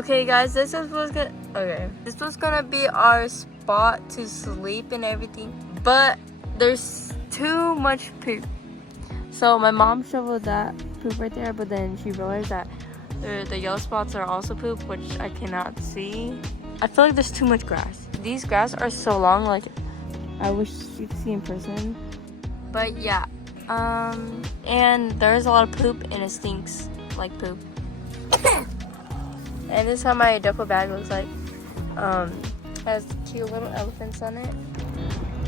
Okay, guys, this was gonna be our spot to sleep and everything, but there's too much poop. So my mom shoveled that poop right there, but then she realized that the yellow spots are also poop, which I cannot see. I feel like there's too much grass. These grass are so long, like I wish you could see in person. But yeah, and there's a lot of poop and it stinks like poop. And this is how my duffel bag looks like. Has cute little elephants on it.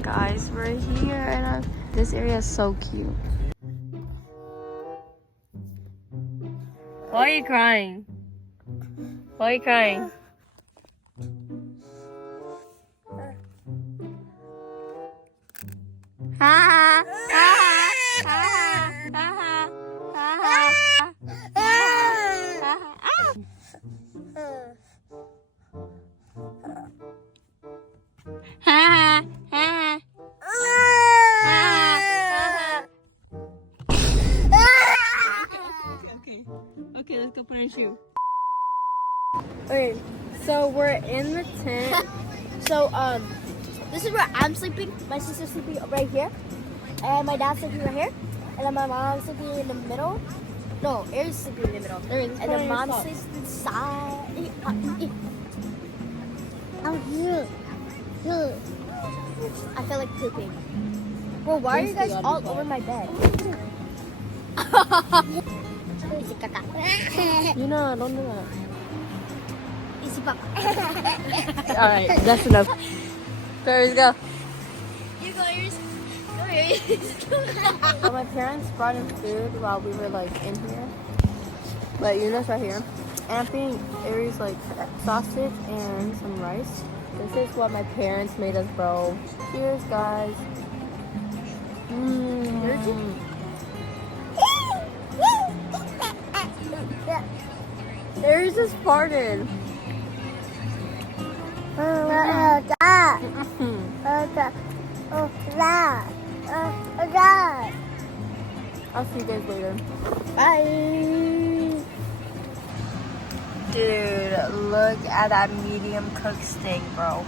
Guys, we're here and this area is so cute. Why are you crying? Why are you crying? Ha Okay, let's go put on a shoe. Okay, so we're in the tent. So this is where I'm sleeping. My sister's sleeping right here, and my dad's sleeping right here, and then my mom's sleeping in the middle. No, Aries sleeping in the middle, and then mom sleeps inside. Oh, here. I feel like pooping. Well, why are you guys all over my bed? You know, don't do that. Easy papa. Alright, that's enough. Fairies, go. You go, Aries. Go, Aries. So my parents brought in food while we were like in here. But Yuna's right here. And I'm feeding Aries like sausage and some rice. This is what my parents made us, bro. Cheers, guys. Aries just farted. I'll see you guys later. Bye. Dude, look at that medium cooked steak, bro.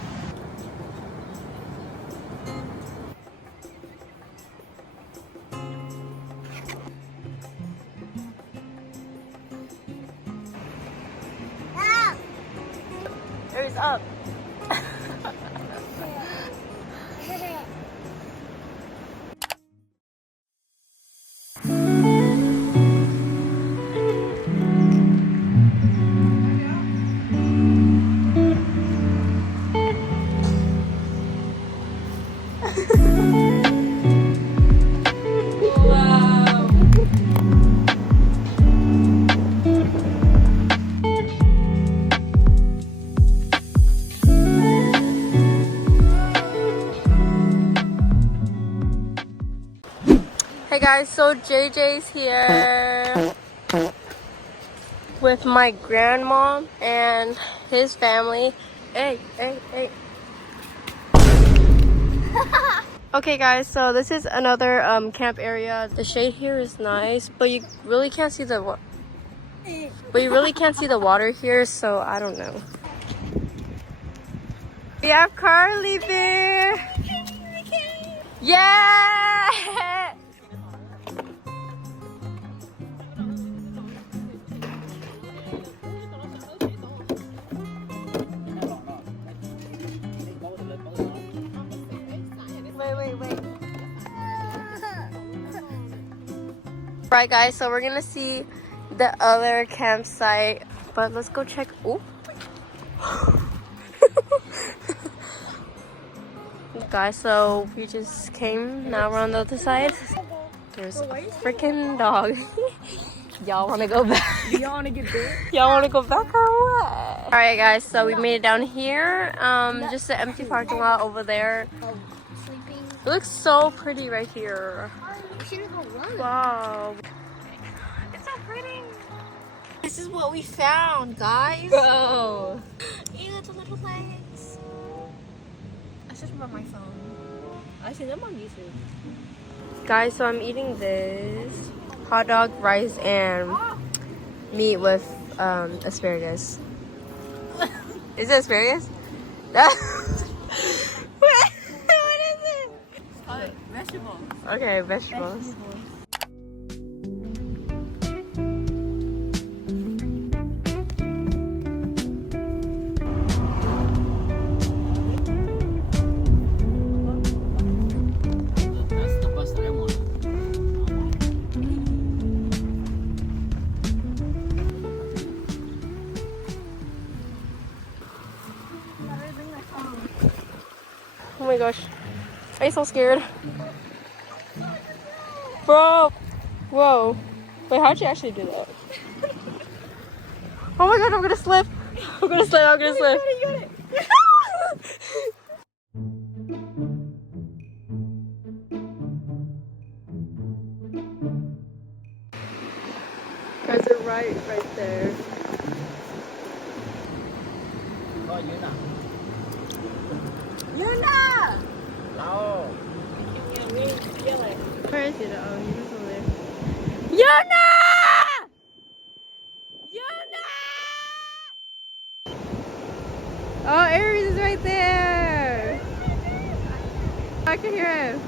Aries, up. Hey guys, so JJ's here with my grandma and his family. Hey. Okay guys, so this is another camp area. The shade here is nice, but you really can't see the water here, so I don't know. We have Carly Bear. Yeah! Wait. Alright guys, so we're gonna see the other campsite, but let's go check. Oh. Guys, so we just came, now we're on the other side. There's a freaking dog. Y'all wanna go back? Y'all wanna get bit? Y'all wanna go back or what? Alright guys, so we made it down here. Just an empty parking lot over there. Sleeping. It looks so pretty right here. We should go run. Wow. It's so pretty. This is what we found, guys. Bro. Ew, it's a little legs. I searched them on my phone. I see them on YouTube. Guys, so I'm eating this hot dog, rice, and meat with asparagus. Is it asparagus? What is it? Vegetables. Okay, vegetables. That's the bus that I want. Oh my gosh. I'm so scared. Bro. Whoa. Wait, how'd you actually do that? Oh my god, I'm gonna slip. I'm gonna slip, I'm gonna slip. You got it. Guys are right there. Oh, yun na. Yuna! Lao. Where is it? Oh, he's over there. Yuna! Yuna! Oh, Aries is right there. I can hear him.